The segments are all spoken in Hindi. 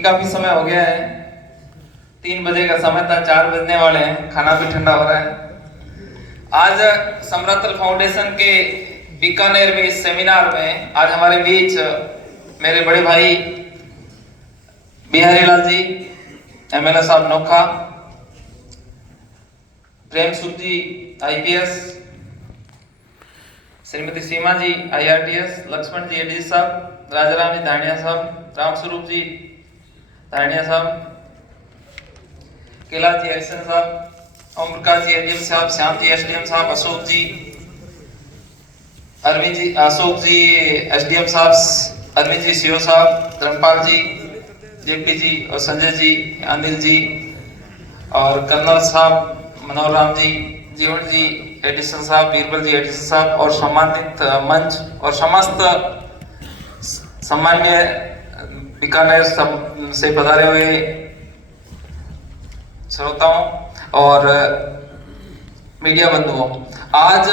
क्योंकि काफी समय हो गया है। 3 बजे का समय था, 4 बजने वाले हैं, खाना भी ठंडा हो रहा है। आज समरतल फाउंडेशन के बीकानेर में इस सेमिनार में आज हमारे बीच मेरे बड़े भाई बिहारी लाल जी, एमएलए साहब नोखा, प्रेम सुख जी आईपीएस, श्रीमती सीमा जी आईआरटीएस, लक्ष्मण जी एडीसी साहब, राजाराम जी धानिया साहब, रामस्वरूप जी धानिया साहब, कैलाश जी एक्शन साहब, ओम प्रकाश जी एडीएम साहब, श्याम जी एसडीएम साहब, अशोक जी अरविंद जी, अशोक जी एसडीएम साहब, अरविंद जी सीओ साहब, धर्मपाल जी, जेपी जी और संजय जी, अनिल जी और कर्नल साहब, मनोहर राम जी, जीवन जी एडिशन साहब, बीरबल जी एडिशन साहब और सम्मानित मंच और समस्त सम्मान्य बीकानेर से पधारे हुए श्रोताओं और मीडिया बंधुओं, आज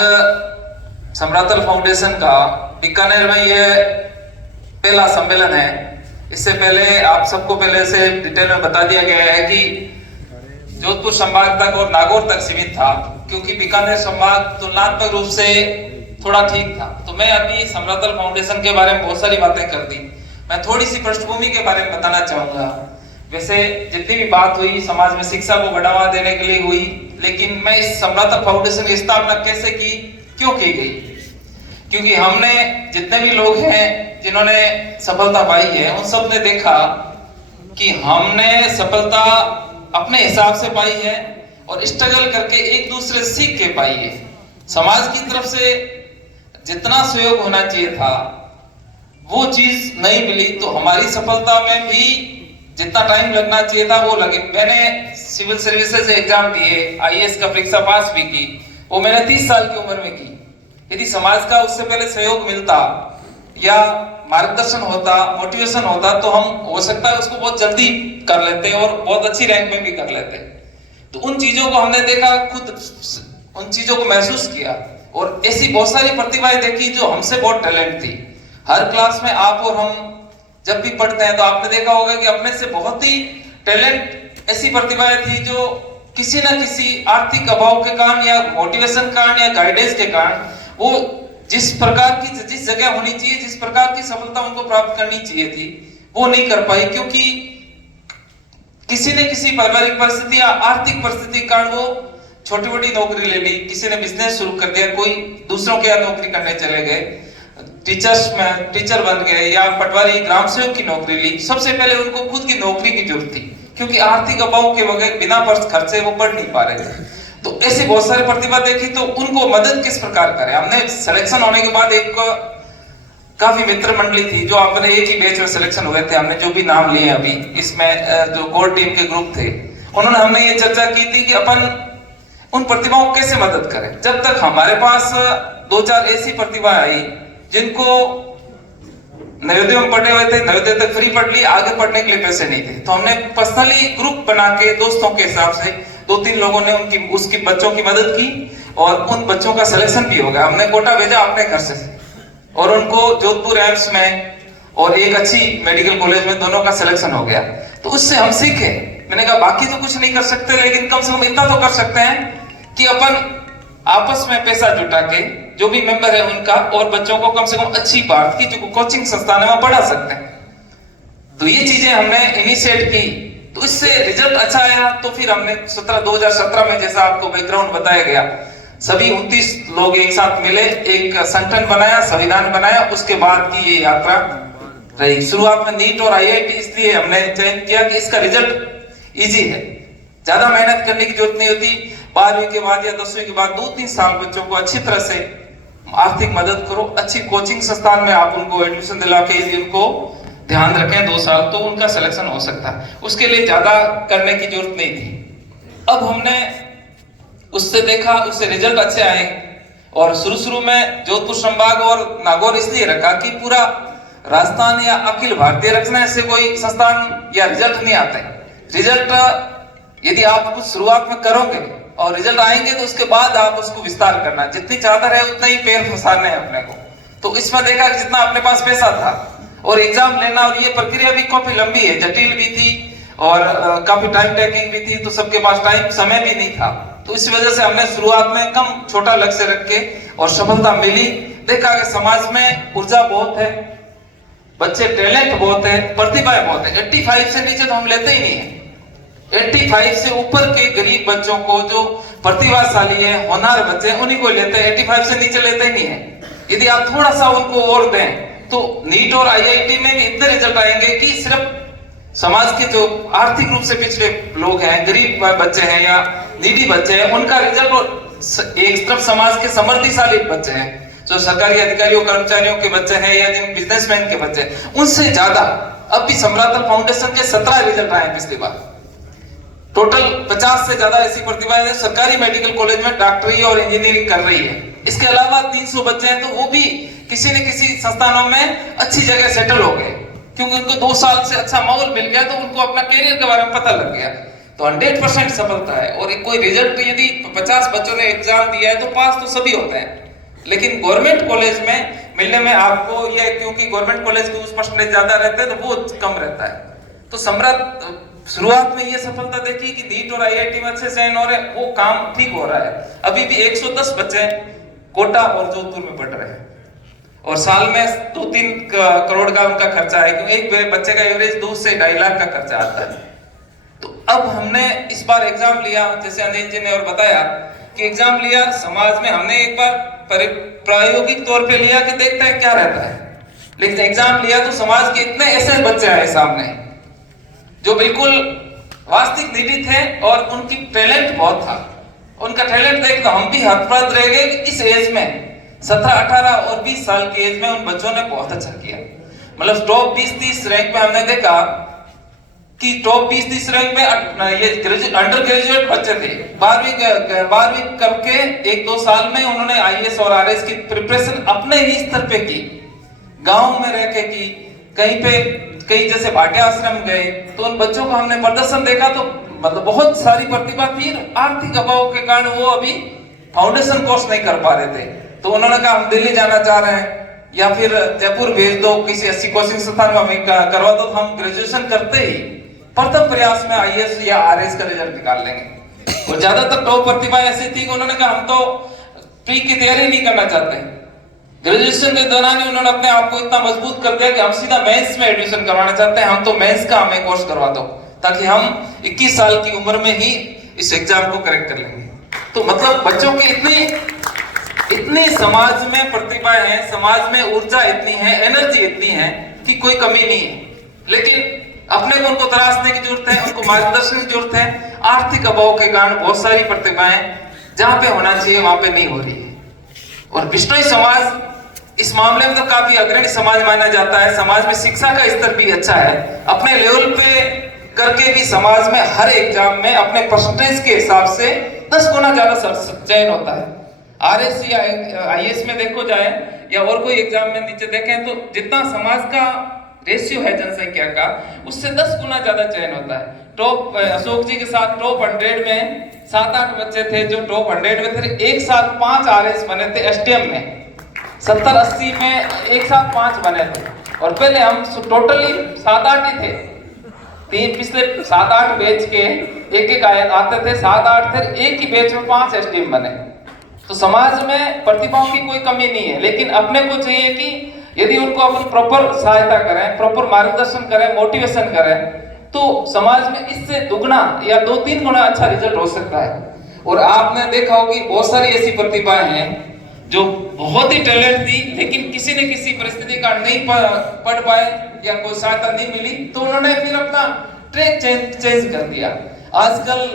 समरतल फाउंडेशन का बीकानेर में यह पहला सम्मेलन है। इससे पहले आप सबको पहले से डिटेल में बता दिया गया है कि जोधपुर संभाग तक और नागौर तक सीमित था, क्योंकि बीकानेर संभाग तुलनात्मक रूप से थोड़ा ठीक था। तो मैं अभी समरतल फाउंडेशन के बारे में बहुत सारी बातें कर दी। मैं थोड़ी सी पृष्ठभूमि के बारे में बताना चाहूंगा। वैसे जितनी भी बात हुई समाज में शिक्षा को बढ़ावा देने के लिए हुई, लेकिन मैं इस समरतल फाउंडेशन की स्थापना कैसे की, क्यों की गई, क्योंकि हमने जितने भी लोग हैं जिन्होंने सफलता पाई है, उन सब ने देखा कि हमने सफलता अपने हिसाब से पाई है और स्ट्रगल करके एक दूसरे से सीख के पाई है। समाज की तरफ से जितना सहयोग होना चाहिए था वो चीज नहीं मिली, तो हमारी सफलता में भी जितना टाइम लगना चाहिए था वो लगे। मैंने सिविल सर्विसेज एग्जाम दिए, आईएएस का परीक्षा पास भी की, वो मैंने 30 साल की उम्र में की। यदि समाज का उससे पहले सहयोग मिलता या मार्गदर्शन होता, मोटिवेशन होता, तो हम हो सकता है उसको बहुत जल्दी कर लेते और बहुत अच्छी रैंक में भी कर लेते। तो उन चीजों को हमने देखा, खुद उन चीजों को महसूस किया और ऐसी बहुत सारी प्रतिभाएं देखी जो हमसे बहुत टैलेंट थी। हर क्लास में आप और हम जब भी पढ़ते हैं तो आपने देखा होगा कि अपने से बहुत ही टैलेंट ऐसी प्रतिभाएं थी जो किसी ना किसी आर्थिक अभाव के कारण या मोटिवेशन कारण या गाइडेंस के कारण वो जिस प्रकार की जिस जगह होनी चाहिए, जिस प्रकार की सफलता उनको प्राप्त करनी चाहिए थी, वो नहीं कर पाई, क्योंकि किसी ने किसी पारिवारिक परिस्थिति या आर्थिक परिस्थिति के कारण वो छोटी मोटी नौकरी ले ली, किसी ने बिजनेस शुरू कर दिया, कोई दूसरों के यहाँ नौकरी करने चले गए, टीचर बन गए या पटवारी ग्राम सेवक की नौकरी ली। सबसे पहले उनको खुद की नौकरी की जरूरत थी, क्योंकि आर्थिक अभाव के बगैर बिना खर्चे वो पढ़ नहीं पा रहे थे। तो ऐसी बहुत सारी प्रतिभा देखी, तो उनको मदद किस प्रकार करें। हमने सिलेक्शन होने के बाद एक काफी मित्र मंडली थी जो अपने एक ही बैच में सिलेक्शन हुए थे, हमने जो भी नाम लिए अभी इसमें जो कोर टीम के ग्रुप थे, उन्होंने हमने ये चर्चा की थी कि अपन उन प्रतिभाओं को कैसे मदद करें। जब तक हमारे पास 2-4 ऐसी प्रतिभा आई जिनको नवोदय में पढ़े हुए थे, नवोदय तक फ्री पढ़ ली, आगे पढ़ने के लिए पैसे नहीं थे, तो हमने पर्सनली ग्रुप बना के दोस्तों के हिसाब से 2-3 लोगों ने उनकी उसकी बच्चों की मदद की और उन बच्चों का सिलेक्शन भी हो गया। हमने कोटा भेजा अपने घर से और उनको जोधपुर एम्स में और एक अच्छी मेडिकल कॉलेज में दोनों का सिलेक्शन हो गया। तो उससे हम सीखे। मैंने कहा बाकी तो कुछ नहीं कर सकते, लेकिन कम से कम इतना तो कर सकते हैं कि अपन आपस में पैसा जुटा के जो भी मेंबर है उनका और बच्चों को कम से कम अच्छी बात की जो कोचिंग संस्थान है वहां पढ़ा सकते हैं। तो ये चीजें हमने इनिशिएट की, तो इससे रिजल्ट अच्छा आया। तो फिर हमने 2017 में, जैसा आपको बैकग्राउंड बताया गया, सभी 29 लोग एक साथ मिले, एक संगठन बनाया, संविधान बनाया। उसके बाद की ये यात्रा रही। शुरुआत में नीट और आईआईटी इसलिए हमने चयन किया कि इसका रिजल्ट इजी है, ज्यादा मेहनत करने की जरूरत नहीं होती। 12वीं के बाद या 10वीं के बाद 2-3 साल बच्चों को अच्छी तरह से आर्थिक मदद करो, अच्छी कोचिंग संस्थान में आप उनको एडमिशन दिला के उनको ध्यान रखें 2 साल, तो उनका सिलेक्शन हो सकता है। उसके लिए ज्यादा करने की जरूरत नहीं थी। अब हमने उससे देखा, उससे रिजल्ट अच्छे आए और शुरू में जोधपुर संभाग और नागौर इसलिए रखा कि पूरा राजस्थान या अखिल भारतीय रखने से कोई संस्थान या रिजल्ट नहीं आता है। रिजल्ट यदि आप कुछ शुरुआत में करोगे और रिजल्ट आएंगे तो उसके बाद आप उसको विस्तार करना, जितनी चादर है उतना ही पैर फंसाने हैं अपने को। तो इसमें देखा कि जितना अपने पास पैसा था और एग्जाम लेना, और ये प्रक्रिया भी काफी लंबी है, जटिल भी थी और काफी टाइम टेकिंग भी थी, तो सबके पास टाइम समय भी नहीं था। तो इस वजह से हमने शुरुआत में कम छोटा लक्ष्य रख के और सफलता मिली। देखा कि समाज में ऊर्जा बहुत है, बच्चे टैलेंट बहुत है, प्रतिभाएं बहुत है। 85 से नीचे तो हम लेते ही नहीं है। 85 से ऊपर के गरीब बच्चों को, जो प्रतिभाशाली है, होनहार बच्चे हैं, उन्हीं को लेते हैं, 85 से नीचे लेते ही नहीं है। यदि आप थोड़ा सा उनको और दें तो नीट और आईआईटी में भी इतने रिजल्ट आएंगे कि सिर्फ समाज के जो आर्थिक रूप से पिछड़े लोग हैं, गरीब बच्चे हैं या नीडी बच्चे हैं, उनका रिजल्ट, और एक तरफ समाज के समृद्धिशाली बच्चे हैं, जो सरकारी अधिकारियों कर्मचारियों के बच्चे हैं या जिन बिजनेसमैन के बच्चे हैं, उनसे ज्यादा अब भी समरातल फाउंडेशन के 17 रिजल्ट आए पिछली बार। टोटल 50 से ज्यादा ऐसी प्रतिभाएं सरकारी मेडिकल कॉलेज में डॉक्टरी और इंजीनियरिंग कर रही है। इसके अलावा 300 बच्चे हैं, तो वो भी किसी न किसी संस्थानों में अच्छी जगह सेटल हो गए, क्योंकि उनको 2 साल से अच्छा माहौल मिल गया, तो उनको अपना कैरियर के बारे में पता लग गया। तो 100% सफलता है। और कोई रिजल्ट यदि 50 बच्चों ने एग्जाम दिया है तो पास तो सभी होते हैं, लेकिन गवर्नमेंट कॉलेज में मिलने में आपको ये, क्योंकि गवर्नमेंट कॉलेज के परसेंटेज ज्यादा रहते हैं तो वो कम रहता है। तो सम्राट शुरुआत में ये सफलता देखी कि नीट और आईआईटी में अच्छे चयन हो रहे, वो काम ठीक हो रहा है। अभी भी 110 बच्चे कोटा और जोधपुर में पढ़ रहे हैं, और साल में 2-3 करोड़ का उनका खर्चा है, क्योंकि एक बच्चे का एवरेज 2 से 2.5 लाख का खर्चा आता है। तो अब हमने इस बार एग्जाम लिया, जैसे अनिल जी ने और बताया कि एग्जाम लिया समाज में, हमने एक बार प्रायोगिक तौर पे लिया कि देखते हैं क्या रहता है। लेकिन एग्जाम लिया तो समाज के इतने ऐसे बच्चे आए सामने जो बिल्कुल वास्तविक नीडी थे और उनकी टैलेंट बहुत था। उनका टैलेंट देख तो हम भी हतप्रभ रह गए कि इस एज में 17, 18 और 20 साल की एज में उन बच्चों ने बहुत अच्छा किया। मतलब टॉप 20-30 रैंक में हमने देखा कि टॉप 20-30 रैंक में ये अंडर ग्रेजुएट बच्चे थे। 12वीं करके 1-2 साल में उन्होंने आईएएस और आरएस की प्रिपरेशन अपने ही स्तर पे की, गांव में रह के की, कहीं जैसे भाटिया आश्रम गए तो उन बच्चों का हमने प्रदर्शन देखा, तो मतलब बहुत सारी प्रतिभा थी। आर्थिक अभाव के कारण वो अभी फाउंडेशन कोर्स नहीं कर पा रहे थे, तो उन्होंने कहा हम दिल्ली जाना चाह रहे हैं या फिर जयपुर भेज दो, किसी अच्छी कोचिंग संस्थान में हमें करवा दो, हम ग्रेजुएशन करते ही प्रथम प्रयास में आईएएस या आरएस का रिजल्ट निकाल लेंगे। और ज्यादातर टॉप प्रतिभा ऐसी थी कि उन्होंने कहा हम तो प्री की तैयारी नहीं करना चाहते। ग्रेजुएशन के दौरान ही उन्होंने अपने आप को इतना मजबूत कर दिया कि हम सीधा मेंस में एडमिशन करवाना चाहते हैं, हम तो मेंस का हमें कोर्स करवा दो, ताकि हम 21 साल की उम्र में ही इस एग्जाम को करेक्ट कर लेंगे। तो मतलब बच्चों की इतनी समाज में प्रतिभाएं हैं, समाज में ऊर्जा इतनी है, एनर्जी इतनी है कि कोई कमी नहीं है। लेकिन अपने को उनको तराशने की जरूरत है, उनको मार्गदर्शन की जरूरत है। आर्थिक अभाव के कारण बहुत सारी प्रतिभाएं जहां पे होना चाहिए वहां पे नहीं हो रही है। और बिश्नोई समाज इस मामले में तो काफी अग्रणी समाज माना जाता है। समाज में शिक्षा का स्तर भी अच्छा है, अपने लेवल पे करके भी समाज में हर एग्जाम में अपने परसेंटेज के हिसाब से 10 गुना ज्यादा चयन होता है। आरएस या आईएएस में देखो जाए या और कोई एग्जाम में नीचे देखें तो जितना समाज का रेशियो है जनसंख्या का, उससे 10 गुना ज्यादा चयन होता है। टॉप अशोक जी के साथ टॉप 100 में 7-8 बच्चे थे जो टॉप 100 में थे। एक साथ 5 आरएस बने थे एसटीएम में, 70-80 में एक साथ 5 बने थे। और पहले हम टोटली 7-8 ही थे। पिछले 7-8 बैच के एक आते थे, 7-8 थे, एक ही बैच में 5 एसटीएम बने। तो समाज में प्रतिभाओं की कोई कमी नहीं है, लेकिन अपने को चाहिए कि यदि उनको अपन प्रॉपर सहायता करें, प्रॉपर मार्गदर्शन करें, मोटिवेशन करें, तो समाज में इससे दुगना या 2-3 गुना अच्छा रिजल्ट हो सकता है। और आपने देखा होगा कि बहुत सारी ऐसी प्रतिभाएं हैं जो बहुत ही टैलेंट थी, लेकिन किसी न किसी परिस्थिति का नहीं पढ़ पाए या कोई सहायता नहीं मिली, तो उन्होंने फिर अपना ट्रैक चेंज कर दिया। आजकल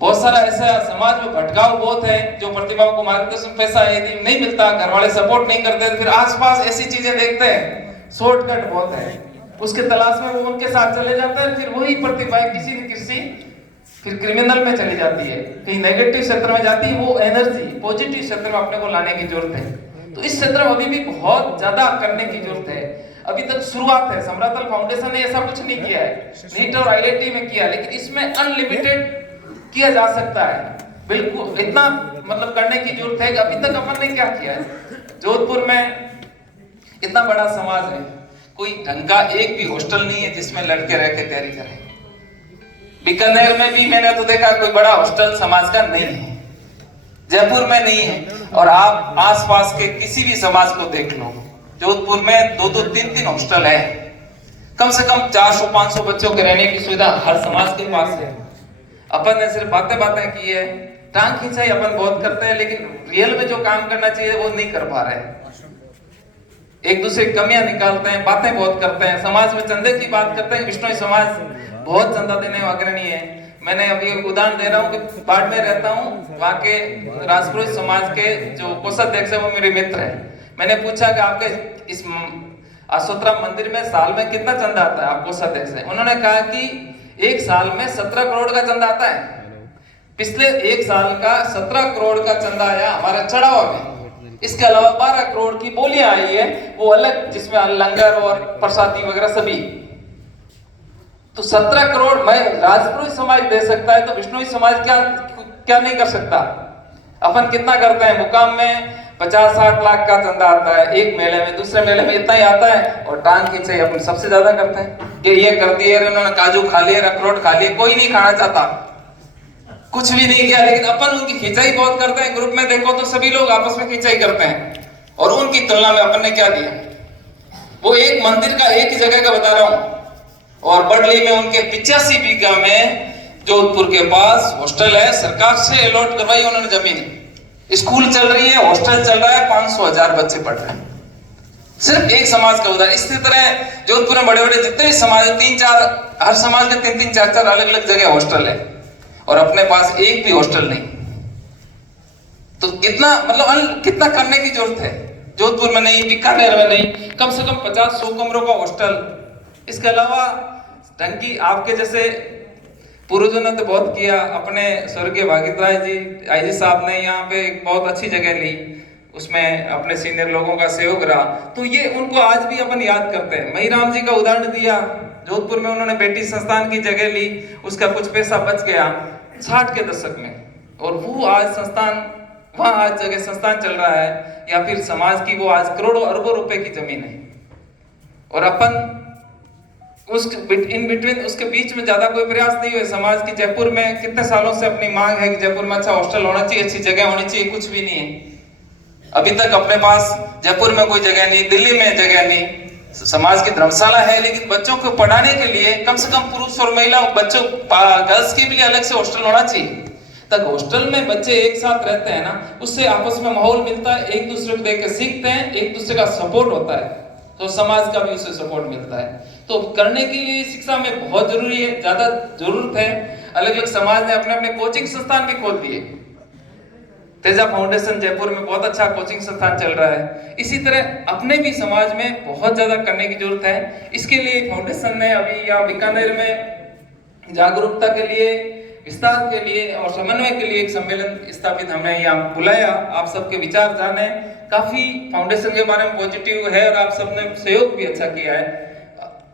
बहुत सारा ऐसा समाज में भटकाव बहुत है, जो प्रतिभाओं को मार्गदर्शन पैसा यदि नहीं मिलता, घर वाले सपोर्ट नहीं करते, तो फिर आसपास ऐसी चीजें देखते हैं, शॉर्टकट बहुत है, उसके तलाश में वो उनके साथ चले जाते हैं। फिर वही प्रतिभाएं किसी न किसी फिर क्रिमिनल में चली जाती है, कहीं नेगेटिव क्षेत्र में जाती है। वो एनर्जी पॉजिटिव क्षेत्र में अपने को लाने की जरूरत है। तो इस क्षेत्र में अभी भी बहुत ज्यादा करने की जरूरत है। अभी तक शुरुआत है, समरातल फाउंडेशन ने ऐसा कुछ नहीं किया है, नीट और आईआईटी में किया, लेकिन इसमें अनलिमिटेड किया जा सकता है। बिल्कुल इतना मतलब करने की जरूरत है कि अभी तक अपन ने क्या किया है। जोधपुर में इतना बड़ा समाज है, कोई ढंग का एक भी हॉस्टल नहीं है जिसमें लड़के रह के तैयारी करें। बीकानेर में भी मैंने तो देखा कोई बड़ा हॉस्टल समाज का नहीं है, जयपुर में नहीं है, और आप आसपास के किसी भी समाज को देख लो, जोधपुर में 2-2, 3-3 हॉस्टल है। कम से कम 400-500 बच्चों के रहने की सुविधा हर समाज के पास है। अपन ने सिर्फ बातें की है, टांग खिंचाई अपन बहुत करते हैं, लेकिन रियल में जो काम करना चाहिए वो नहीं कर पा रहे हैं। एक दूसरे की कमियां निकालते हैं, बातें बहुत करते हैं, समाज में चंदे की बात करते हैं। विष्णोई समाज बहुत चंदा देने में अग्रणी है। मैंने अभी उदाहरण दे रहा हूँ कि बाड़मेर रहता हूँ, वहाँ के राजपुरोहित समाज के जो कोषाध्यक्ष है वो मेरे मित्र है। मैंने पूछा कि आपके इस आसोत्रा मंदिर में साल में कितना चंदा आता है, आप कोषाध्यक्ष है। उन्होंने कहा कि एक साल में 17 करोड़ का चंदा आता है। पिछले एक साल का 17 करोड़ का चंदा आया हमारे चढ़ावा में। इसके अलावा 12 करोड़ की बोलियां आई है, वो अलग, जिसमें लंगर और प्रसादी वगैरह सभी। तो 17 करोड़ मैं राजपुरोहित समाज दे सकता है, तो विष्णुई समाज क्या नहीं कर सकता। अपन कितना करते हैं, मुकाम में 50-60 लाख का चंदा आता है, एक मेले में, दूसरे मेले में इतना ही आता है, और टांग खींचे अपन सबसे ज्यादा करते हैं कि ये कर दिए, उन्होंने काजू खा लिए, अखरोट खा लिए। कोई नहीं खाना चाहता, कुछ भी नहीं किया, लेकिन अपन उनकी खिंचाई बहुत करते हैं। ग्रुप में देखो तो सभी लोग आपस में खिंचाई करते हैं, और उनकी तुलना में अपन ने क्या किया। वो एक मंदिर का एक ही जगह का बता रहा हूं, और बडली में उनके 85 बीघा में जोधपुर के पास हॉस्टल है, सरकार से अलॉट करवाई उन्होंने जमीन। स्कूल चल रही है, हॉस्टल चल रहा है, 500,000 बच्चे पढ़ रहे हैं। सिर्फ एक समाज का उदाहरण। इसी तरह जोधपुर में बड़े बड़े जितने भी समाज, 3-4, हर समाज के 3-3, 4-4 अलग अलग जगह हॉस्टल है, और अपने पास एक भी हॉस्टल नहीं। तो कितना मतलब कितना करने की जरूरत है। जोधपुर में नहीं, बीकानेर में नहीं, कम से कम 50-100 कमरों का हॉस्टल। इसके अलावा ढंग की, आपके जैसे पूर्वजों ने तो बहुत किया, अपने स्वर्गीय भागीरथ राय जी आईजी साहब ने यहाँ पे एक बहुत अच्छी जगह ली, उसमें अपने सीनियर लोगों का सहयोग रहा, तो ये उनको आज भी अपन याद करते हैं। महिराम जी का उदाहरण दिया, जोधपुर में उन्होंने बेटी संस्थान की जगह ली, उसका कुछ पैसा बच गया 60 के दशक में, और वो आज संस्थान, वहां आज जगह संस्थान चल रहा है, या फिर समाज की वो आज करोड़ों अरबों रुपए की जमीन है। और अपन इन बिटवीन, उसके बीच में ज्यादा कोई प्रयास नहीं हुए समाज की। जयपुर में कितने सालों से अपनी मांग है कि जयपुर में अच्छा हॉस्टल होना चाहिए, अच्छी जगह होनी चाहिए, कुछ भी नहीं है अभी तक अपने पास। जयपुर में कोई जगह नहीं, दिल्ली में जगह नहीं, समाज की धर्मशाला है, लेकिन बच्चों को पढ़ाने के लिए कम से कम पुरुष और महिला बच्चों, गर्ल्स के लिए अलग से हॉस्टल होना चाहिए। तक हॉस्टल में बच्चे एक साथ रहते हैं ना, उससे आपस में माहौल मिलता है, एक दूसरे को देख के सीखते हैं, एक दूसरे का सपोर्ट होता है, तो समाज का भी उससे सपोर्ट मिलता है। तो करने के लिए शिक्षा में बहुत जरूरी है, ज्यादा जरूरत है। अलग अलग समाज ने अपने अपने कोचिंग संस्थान भी खोल दिए। तेजा फाउंडेशन जयपुर में बहुत अच्छा कोचिंग संस्थान चल रहा है। इसी तरह अपने भी समाज में बहुत ज्यादा करने की जरूरत है। इसके लिए फाउंडेशन ने अभी यहाँ बीकानेर में जागरूकता के लिए, विस्तार के लिए और समन्वय के लिए एक सम्मेलन स्थापित हमने यहाँ बुलाया। आप सबके विचार जाने, काफी फाउंडेशन के बारे में पॉजिटिव है, और आप सबने सहयोग भी अच्छा किया है।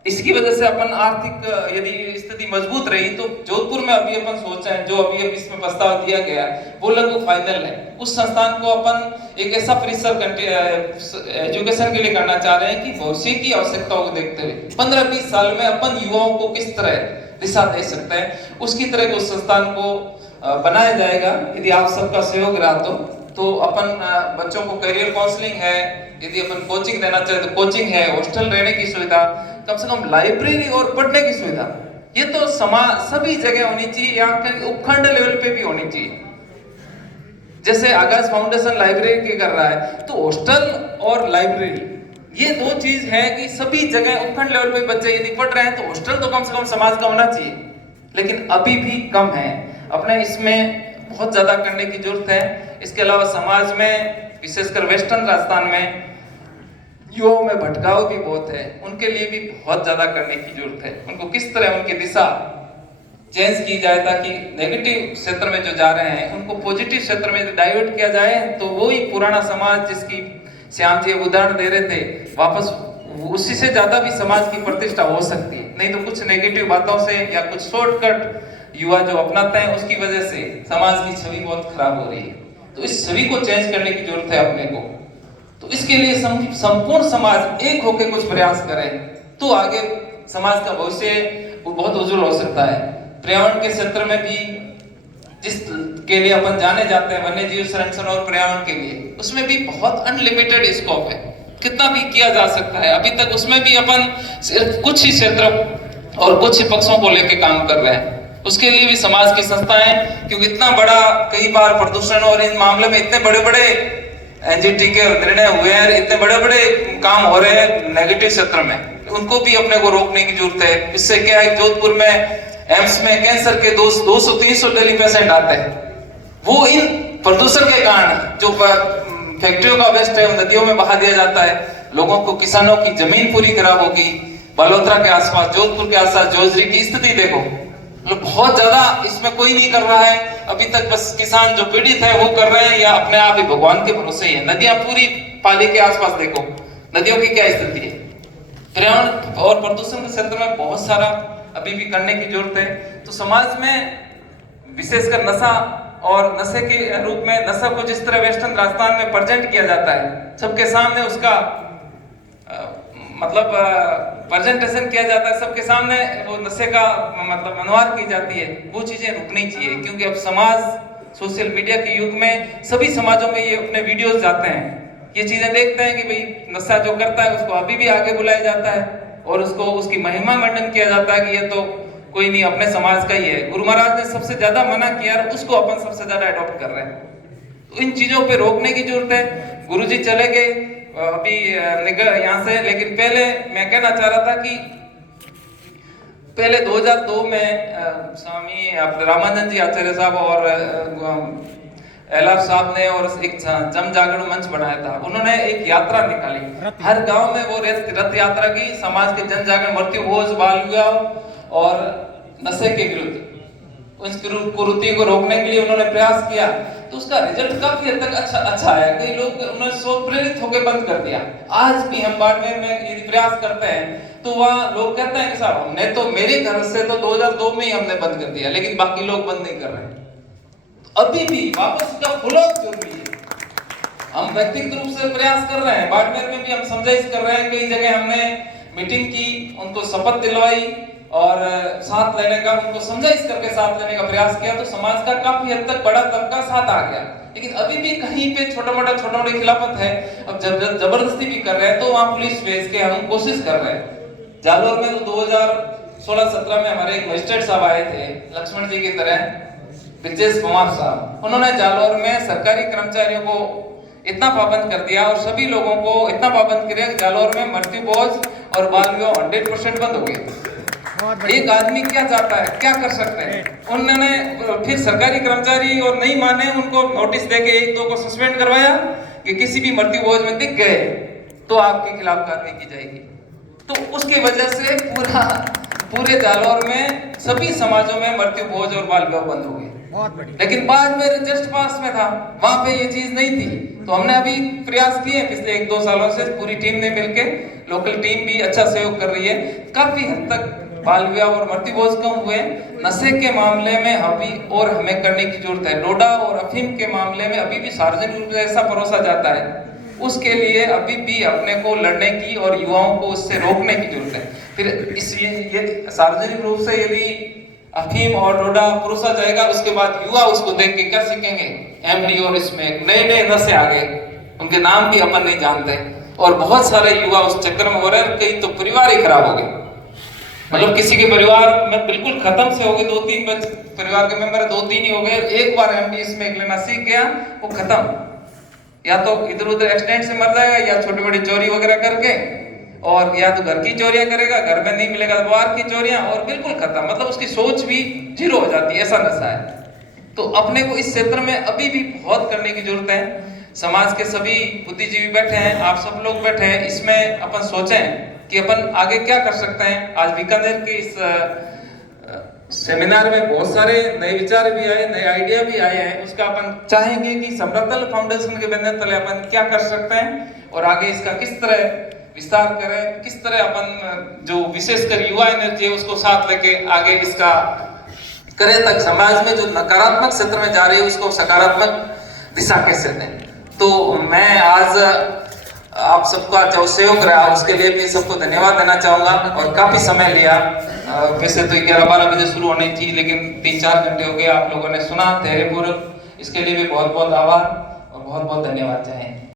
इसकी वजह से अपन आर्थिक यदि स्थिति मजबूत रही, तो जोधपुर में अभी अपन सोच रहे हैं, जो अभी इसमें प्रस्ताव दिया गया है वो लगभग फाइनल है। उस संस्थान को अपन एक ऐसा परिसर एजुकेशन के लिए करना चाह रहे हैं कि भविष्य की आवश्यकताओं को देखते हुए 15-20 साल में अपन युवाओं को किस तरह दिशा दे सकते हैं, उसकी तरह के उस संस्थान को बनाया जाएगा। यदि आप सबका सहयोग रहा तो अपन बच्चों को करियर काउंसलिंग है, यदि अपन कोचिंग देना चाहे तो कोचिंग है, हॉस्टल रहने की सुविधा, कम से कम लाइब्रेरी और पढ़ने की सुविधा, ये तो समाज सभी जगह होनी चाहिए, यहाँ के उपखंड लेवल पे भी होनी चाहिए। जैसे आकाश फाउंडेशन लाइब्रेरी के कर रहा है, तो हॉस्टल और लाइब्रेरी ये 2 चीज है कि सभी जगह उपखंड लेवल पे बच्चे यदि पढ़ रहे हैं तो हॉस्टल तो कम से कम समाज का होना चाहिए, लेकिन अभी भी कम है। अपने इसमें बहुत ज्यादा करने की जरूरत है। इसके अलावा समाज में, विशेषकर वेस्टर्न राजस्थान में युवाओं में भटकाव भी बहुत है, उनके लिए भी बहुत ज्यादा करने की जरूरत है। उनको किस तरह उनकी दिशा चेंज की जाए, ताकि नेगेटिव क्षेत्र में जो जा रहे हैं उनको पॉजिटिव क्षेत्र में डाइवर्ट किया जाए, तो वही पुराना समाज जिसकी श्याम जी उदाहरण दे रहे थे, वापस उसी से ज्यादा भी समाज की प्रतिष्ठा हो सकती है। नहीं तो कुछ नेगेटिव बातों से या कुछ शॉर्टकट युवा जो अपनाते हैं उसकी वजह से समाज की छवि बहुत खराब हो रही है। तो इस छवि को चेंज करने की जरूरत है अपने को। तो इसके लिए संपूर्ण समाज एक होकर कुछ प्रयास करें। तो आगे समाज का भविष्य वो बहुत उज्जवल हो सकता है। पर्यावरण के क्षेत्र में भी जिस के लिए अपन जाने जाते हैं, वन्य जीव संरक्षण और पर्यावरण के लिए, उसमें भी बहुत अनलिमिटेड स्कोप है, कितना भी किया जा सकता है। अभी तक उसमें भी अपन सिर्फ कुछ ही क्षेत्र और कुछ ही पक्षों को लेकर काम कर रहे हैं। उसके लिए भी समाज की संस्थाएं, क्योंकि इतना बड़ा कई बार प्रदूषण और इन मामले में इतने बड़े बड़े एनजीटी के निर्णय हुए हैं, इतने बड़े बड़े काम हो रहे हैं नेगेटिव क्षेत्र में, उनको भी अपने को रोकने की जरूरत है। इससे क्या है, जोधपुर में एम्स में कैंसर के 200-300 डेली पेशेंट आते हैं, वो इन प्रदूषण के कारण जो फैक्ट्रियों का वेस्ट है नदियों में बहा दिया जाता है, लोगों को, किसानों की जमीन पूरी खराब होगी। बलोत्रा के आसपास, जोधपुर के आसपास जोजरी की स्थिति देखो, बहुत ज्यादा इसमें कोई नहीं कर रहा है अभी तक, बस किसान जो पीड़ित है वो कर रहे हैं या अपने आप ही भगवान के भरोसे ही है। नदियां पूरी पाली के आसपास देखो, नदियों की क्या स्थिति है। पर्यावरण और प्रदूषण के क्षेत्र में बहुत सारा अभी भी करने की जरूरत है। तो समाज में विशेषकर नशा और नशे के रूप में, नशा को जिस तरह वेस्टर्न राजस्थान में प्रेजेंट किया जाता है, सबके सामने उसका मतलब प्रेजेंटेशन किया जाता है, सबके सामने वो नशे का मतलब अनुवाद की जाती है, वो चीजें रुकनी चाहिए। क्योंकि अब समाज सोशल मीडिया के युग में सभी समाजों में ये अपने वीडियोस जाते हैं, ये चीजें देखते हैं कि भाई नशा जो करता है उसको अभी भी आगे बुलाया जाता है और उसको उसकी महिमा मंडन किया जाता है कि ये तो कोई नहीं, अपने समाज का ही है। गुरु महाराज ने सबसे ज्यादा मना किया और उसको अपन सबसे ज्यादा अडॉप्ट कर रहे हैं। तो इन चीजों पे रोकने की जरूरत है। गुरुजी चले गए अभी निकल यहाँ से, लेकिन पहले मैं कहना चाह रहा था कि पहले 2002 में स्वामी रामानंद जी आचार्य साहब और एलआर साहब ने और एक जन जागरण मंच बनाया था। उन्होंने एक यात्रा निकाली, हर गांव में वो रथ यात्रा की, समाज के जन जागरण, मृत्यु भोज, बाल विवाह और नशे के विरुद्ध उस कुरीति को रोकने के लिए उन्होंने प्रयास किया। तो उसका रिजल्ट काफी हद तक अच्छा आया। कई लोग उन्होंने स्वयं प्रेरित होकर बंद कर दिया। आज भी हम बाड़मेर में यदि प्रयास करते हैं तो वहाँ लोग कहते हैं कि साहब हमने तो, मेरे घर से तो 2002 में ही हमने बंद कर दिया, लेकिन बाकी लोग बंद नहीं कर रहे। अभी भी वापस का फॉलोअप जरूरी है। हम व्यक्तिगत रूप से प्रयास कर रहे हैं, बाड़मेर में भी हम समझाइश कर रहे हैं, कई जगह हमने मीटिंग की, उनको शपथ दिलवाई और साथ लेने का, उनको समझाइश करके साथ लेने का प्रयास किया, तो समाज का काफी हद तक बड़ा तबका साथ आ गया। लेकिन अभी भी कहीं पे छोटा मोटा खिलाफत है। अब जब जबरदस्ती भी कर रहे हैं तो वहाँ पुलिस भेज के हम कोशिश कर रहे हैं। जालोर में तो 2016-17 में हमारे एक मजिस्ट्रेट साहब आए थे, लक्ष्मण जी की तरह, ब्रजेश कुमार साहब। उन्होंने जालोर में सरकारी कर्मचारियों को इतना पाबंद कर दिया और सभी लोगों को इतना पाबंद किया कि जालोर में मृत्यु भोज और बाल विवाह 100% बंद हो गए। एक आदमी क्या चाहता है, क्या कर सकते हैं। उन्होंने फिर सरकारी कर्मचारी और नहीं माने, उनको नोटिस देके 1-2 को सस्पेंड करवाया कि किसी भी मृत्यु भोज में दिख गए तो आपके खिलाफ कार्रवाई की जाएगी। तो उसकी वजह से पूरे जालौर में सभी समाजों में मृत्यु भोज और बाल विवाह बंद हो गए। लेकिन बाद में जस्ट पास में था, वहां पे ये चीज नहीं थी। तो हमने अभी प्रयास किए पिछले 1-2 सालों से, पूरी टीम ने मिलके, लोकल टीम भी अच्छा सहयोग कर रही है। काफी हद तक बाल विवाह और मृत्यु भोज कम हुए। नशे के मामले में अभी और हमें करने की जरूरत है। डोडा और अफीम के मामले में अभी भी सार्वजनिक रूप से ऐसा परोसा जाता है, उसके लिए अभी भी अपने को लड़ने की और युवाओं को उससे रोकने की जरूरत है। फिर इस ये सार्वजनिक रूप से यदि अफीम और डोडा परोसा जाएगा, उसके बाद युवा उसको देख के क्या सीखेंगे। एमडी और इसमें नए नशे आ गए, उनके नाम भी अपन नहीं जानते और बहुत सारे युवा उस चक्कर में हो रहे हैं। कई तो परिवार ही खराब हो गए, मतलब किसी के परिवार में बिल्कुल खत्म से हो गए। 2-3 परिवार के मेंबर 2-3 ही हो गए। एक बार एमडी इसमें लेना सीख गया, वो खत्म, या तो इधर उधर एक्सीडेंट से मर जाएगा या छोटी बड़ी चोरी वगैरह करके, और या तो घर की चोरियां करेगा, घर में नहीं मिलेगा तो बाहर की चोरियां, और बिल्कुल खत्म। मतलब उसकी सोच भी जीरो हो जाती है, ऐसा नशा है। तो अपने को इस क्षेत्र में अभी भी बहुत करने की जरूरत है। समाज के सभी बुद्धिजीवी बैठे हैं, आप सब लोग बैठे हैं, इसमें अपन सोचें कि अपन आगे क्या कर सकते हैं। आज बीकानेर के इस सेमिनार में बहुत सारे नए विचार भी आए, नए आइडिया भी आए हैं। उसका अपन चाहेंगे कि समरतल फाउंडेशन के बैनर तले अपन क्या कर सकते हैं और आगे इसका किस तरह विस्तार करें, किस तरह अपन जो विशेषकर युवा एनर्जी है उसको साथ लेके आगे इसका करें, तक समाज में जो नकारात्मक क्षेत्र में जा रही है उसको सकारात्मक दिशा कैसे दें। तो मैं आज आप सबका जो सहयोग रहा उसके लिए भी सबको धन्यवाद देना चाहूंगा। और काफी समय लिया, वैसे तो 11-12 बजे शुरू होनी थी, लेकिन 3-4 घंटे हो गए आप लोगों ने सुना धैर्यपूर्वक। इसके लिए भी बहुत बहुत आभार और बहुत बहुत धन्यवाद। जय हिंद।